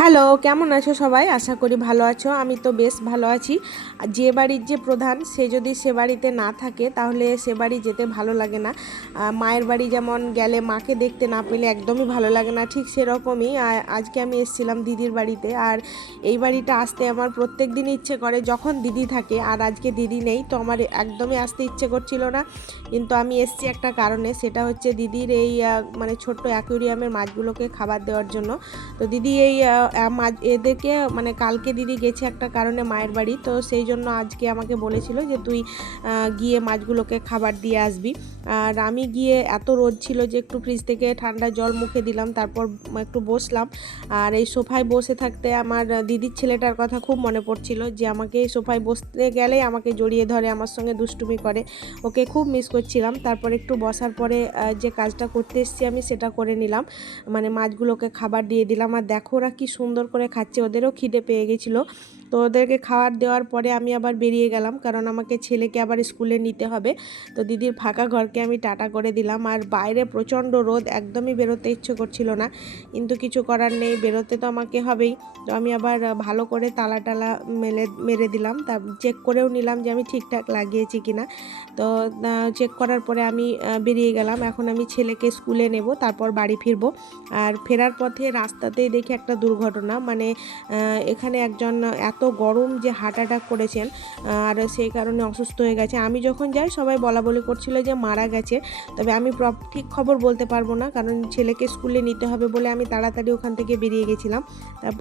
Hello, কেমন আছো সবাই? আশা করি ভালো আছো। আমি তো বেশ ভালো আছি। আর যে বাড়ির যে প্রধান সে যদি সে বাড়িতে না থাকে তাহলে সে বাড়ি যেতে ভালো লাগে না। মায়ের বাড়ি যেমন গেলে মাকে দেখতে না পেলে একদমই ভালো লাগে না, ঠিক সেরকমই আজকে আমি এসেছিলাম দিদির বাড়িতে। আর এই বাড়িটা আসতে আমার প্রত্যেক দিন ইচ্ছে করে যখন দিদি থাকে, আর আজকে দিদি নেই তো আমার একদমই আসতে ইচ্ছে করছিল না। কিন্তু আমি এসেছি একটা কারণে, সেটা হচ্ছে দিদির এই মানে ছোট্ট অ্যাকুরিয়ামের মাছগুলোকে খাবার দেওয়ার জন্য। তো দিদি এই মাছ এদেরকে মানে কালকে দিদি গেছে একটা কারণে মায়ের বাড়ি, তো সেই জন্য আজকে আমাকে বলেছিল যে তুই গিয়ে মাছগুলোকে খাবার দিয়ে আসবি। আর আমি গিয়ে এত রোদ ছিল যে একটু ফ্রিজ থেকে ঠান্ডা জল মুখে দিলাম, তারপর একটু বসলাম। আর এই সোফায় বসে থাকতে আমার দিদির ছেলেটার কথা খুব মনে পড়ছিল, যে আমাকে এই সোফায় বসতে গেলেই আমাকে জড়িয়ে ধরে, আমার সঙ্গে দুষ্টুমি করে। ওকে খুব মিস করছিলাম। তারপর একটু বসার পরে যে কাজটা করতে এসেছি আমি সেটা করে নিলাম, মানে মাছগুলোকে খাবার দিয়ে দিলাম। আর দেখো ওরা কি সুন্দর করে খাচ্ছে, ওদেরও খিদে পেয়ে গেছিলো। তো ওদেরকে খাবার দেওয়ার পরে আমি আবার বেরিয়ে গেলাম, কারণ আমাকে ছেলেকে আবার স্কুলে নিতে হবে। তো দিদির ফাঁকা ঘরকে আমি টাটা করে দিলাম। আর বাইরে প্রচণ্ড রোদ, একদমই বেরোতে ইচ্ছে করছিল না, কিন্তু কিছু করার নেই, বেরোতে তো আমাকে হবেই। তো আমি আবার ভালো করে তালা টালা মেরে দিলাম, তা চেক করেও নিলাম যে আমি ঠিকঠাক লাগিয়েছি কিনা। তো চেক করার পরে আমি বেরিয়ে গেলাম। এখন আমি ছেলেকে স্কুলে নেব, তারপর বাড়ি ফিরবো। আর ফেরার পথে রাস্তাতেই দেখি একটা দুর্ঘটনা, মানে এখানে একজন এত গরম যে হার্ট অ্যাটাক করেছেন, আর সেই কারণে অসুস্থ হয়ে গেছে। আমি যখন যাই সবাই বলা বলি করছিল যে মারা গেছে, তবে আমি ঠিক খবর বলতে পারবো না, কারণ ছেলেকে স্কুলে নিতে হবে বলে আমি তাড়াতাড়ি ওখান থেকে বেরিয়ে গেছিলাম।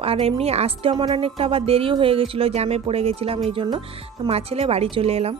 আর এমনি আসতেও আমার অনেকটা আবার দেরিও হয়ে গেছিলো, জ্যামে পড়ে গেছিলাম এই জন্য। তো মা ছেলে বাড়ি চলে এলাম।